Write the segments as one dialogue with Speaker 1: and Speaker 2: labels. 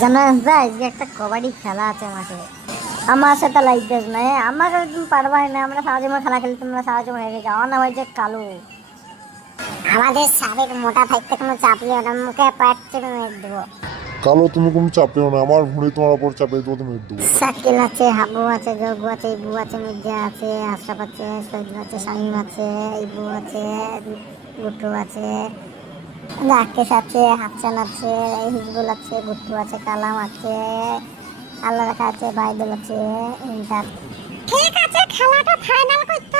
Speaker 1: জানা যায় আজকে একটা কবাডি খেলা আছে মাঠে আমার সাথে লাইক দিস না এ, আমাকে তুমি পারবাই না আমরা সারা জীবন খেলা খেলি তোমরা সারা জীবন হেরে যাও আমার নাম হয়েছে কালু।
Speaker 2: আমাদের শারীর মোটা থাকতে কোনো চাপ নিও না মুখে পাট চেপে মেরে দেবো
Speaker 3: কালো তুমি কোনো চাপেও না আমার ভুঁড়ি তোমার উপর চাপে দেবো তুমি দেবো
Speaker 2: সাকিল আছে হাবু আছে যোগু আছে ইবু আছে মির্জা আছে আশরাফ আছে সৈদুল আছে শামীম আছে ইবু আছে গুট্টু আছে রাকেশ আছে হাফসান আছে হিজবুল আছে গুট্টু আছে কালাম আছে আল্লাহ রাখা আছে বাইদুল আছে ইন্টার ঠিক আছে খেলাটা ফাইনাল করতে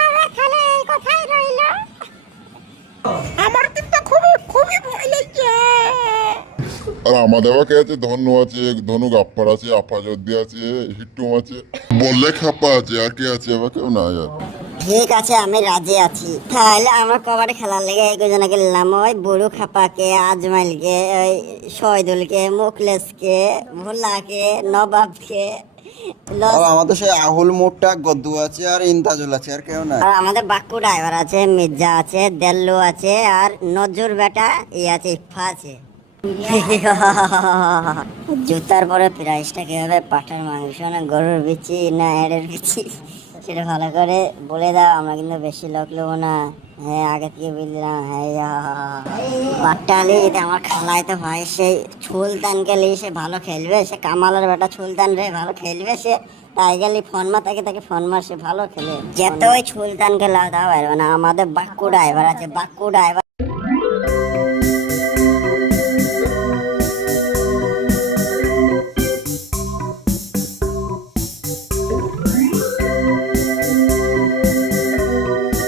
Speaker 3: আর আমাদের আবার কে আছে ধনু আছে ধনু গাপ্পার আছে আফা জর্দি আছে হিট্টুম আছে। বললে খাপ্পা আছে আর কে আছে? আবার কেউ নাই আর।
Speaker 4: ঠিক আছে আমি রাজি আছি। তাহলে আমার কবাডি খেলার লেগে একজনকে নিলাম। ওই বুড়ো খাপাকে আজমাইলকে ওই শহীদুলকে মুখলেসকে ভোলাকে নবাবকে
Speaker 5: আর আমাদের সেই আহুল মোট্টা গদ্দু আছে আর ইন্তাজুল আছে আর কেউ না
Speaker 4: আর আমাদের বাক্কু ড্রাইভার আছে মির্জা আছে দেল্লু আছে আর নজরুল বেটা ই আছে ইফা আছে। জুতার পরে প্রাইসটা কি হবে পাঠার মাংস না গরুর বিচি না এড়ের বিচি সেটা ভালো করে বলে দাও আমরা কিন্তু বেশি লোক নেব না। হ্যাঁ আগে থেকে বুঝলাম হ্যাঁ আমার খেলায় তো ভাই সেই সুলতানকে নিয়ে সে ভালো খেলবে সে কামালের বেটা সুলতান রে ভালো খেলবে সে। তাই গেলি ফোন মা তাকে তাকে ফোন মার সে ভালো খেলে। যেত ওই সুলতানকে লাভ দাও না। আমাদের বাক্কু ড্রাইভার আছে বাক্কু ড্রাইভার